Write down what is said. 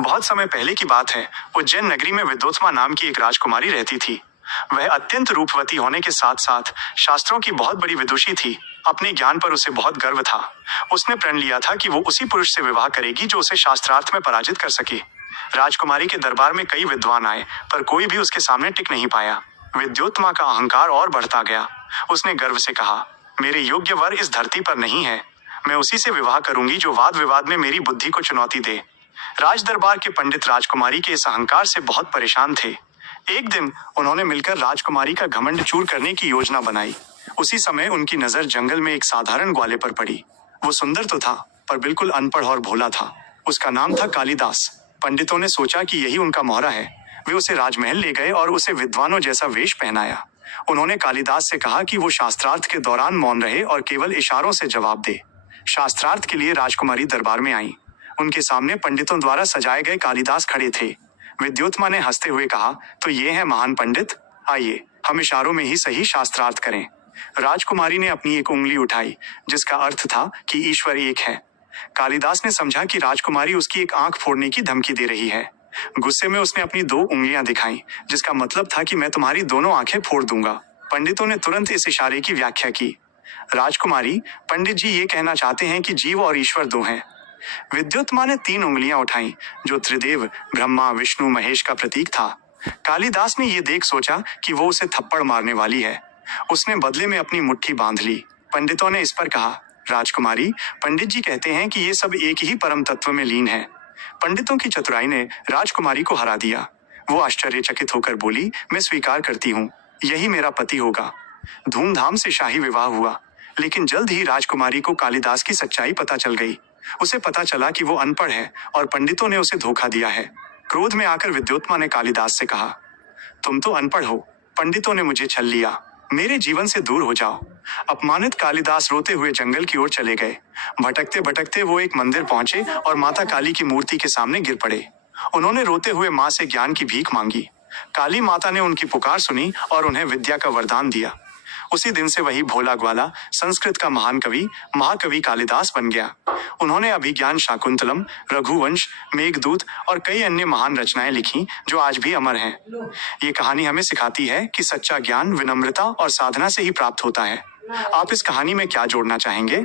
बहुत समय पहले की बात है। उज्जैन नगरी में विद्योत्मा नाम की एक राजकुमारी रहती थी। वह अत्यंत रूपवती होने के साथ साथ शास्त्रों की बहुत बड़ी विदुषी थी। अपने ज्ञान पर उसे बहुत गर्व था। उसने प्रण लिया था कि वो उसी पुरुष से विवाह करेगी जो उसे शास्त्रार्थ में पराजित कर सके। राजकुमारी के दरबार में कई विद्वान आए, पर कोई भी उसके सामने टिक नहीं पाया। विद्योत्मा का अहंकार और बढ़ता गया। उसने गर्व से कहा, मेरे योग्य वर इस धरती पर नहीं है। मैं उसी से विवाह करूंगी जो वाद विवाद में मेरी बुद्धि को चुनौती दे। राज दरबार के पंडित राजकुमारी के इस अहंकार से बहुत परेशान थे। एक दिन उन्होंने मिलकर राजकुमारी का घमंड चूर करने की योजना बनाई। उसी समय उनकी नजर जंगल में एक साधारण ग्वाले पर पड़ी। वो सुंदर तो था, पर बिल्कुल अनपढ़ और भोला था। उसका नाम था कालिदास। पंडितों ने सोचा कि यही उनका मोहरा है। वे उसे राजमहल ले गए और उसे विद्वानों जैसा वेश पहनाया। उन्होंने कालिदास से कहा कि वो शास्त्रार्थ के दौरान मौन रहे और केवल इशारों से जवाब दे। शास्त्रार्थ के लिए राजकुमारी दरबार में आई। उनके सामने पंडितों द्वारा सजाए गए कालिदास खड़े थे। विद्योत्मा ने हंसते हुए कहा, तो ये है महान पंडित, आइए हम इशारों में ही सही शास्त्रार्थ करें। राजकुमारी ने अपनी एक उंगली उठाई, जिसका अर्थ था कि ईश्वर एक है। कालिदास ने समझा कि राजकुमारी उसकी एक आंख फोड़ने की धमकी दे रही है। गुस्से में उसने अपनी 2 उंगलियां दिखाई, जिसका मतलब था कि मैं तुम्हारी दोनों आंखें फोड़ दूंगा। पंडितों ने तुरंत इस इशारे की व्याख्या की। राजकुमारी, पंडित जी ये कहना चाहते हैं कि जीव और ईश्वर 2 हैं। विद्युत्मा ने 3 उंगलियां उठाईं, जो त्रिदेव ब्रह्मा विष्णु महेश का प्रतीक था। कालिदास ने यह देख सोचा कि वो उसे थप्पड़ मारने वाली है। उसने बदले में अपनी मुट्ठी बांध ली। पंडितों ने इस पर कहा, राजकुमारी, पंडित जी कहते हैं कि ये सब एक ही परम तत्व में लीन है। पंडितों की चतुराई ने राजकुमारी को हरा दिया। वो आश्चर्यचकित होकर बोली, मैं स्वीकार करती हूँ, यही मेरा पति होगा। धूमधाम से शाही विवाह हुआ, लेकिन जल्द ही राजकुमारी को कालिदास की सच्चाई पता चल गई। उसे पता चला कि वो अनपढ़ है और पंडितों ने उसे धोखा दिया है। क्रोध में आकर विद्योत्मा ने कालिदास से कहा, तुम तो अनपढ़ हो, पंडितों ने मुझे छल लिया, मेरे जीवन से दूर हो जाओ। अपमानित कालिदास रोते हुए जंगल की ओर चले गए। भटकते भटकते वो एक मंदिर पहुंचे और माता काली की मूर्ति के सामने गिर पड़े। उन्होंने रोते हुए माँ से ज्ञान की भीख मांगी। काली माता ने उनकी पुकार सुनी और उन्हें विद्या का वरदान दिया। उसी दिन से वही भोला ग्वाला संस्कृत का महान कवि महाकवि कालिदास बन गया। उन्होंने अभिज्ञान शाकुंतलम, रघुवंश, मेघदूत और कई अन्य महान रचनाएं लिखी जो आज भी अमर हैं। ये कहानी हमें सिखाती है कि सच्चा ज्ञान विनम्रता और साधना से ही प्राप्त होता है। आप इस कहानी में क्या जोड़ना चाहेंगे?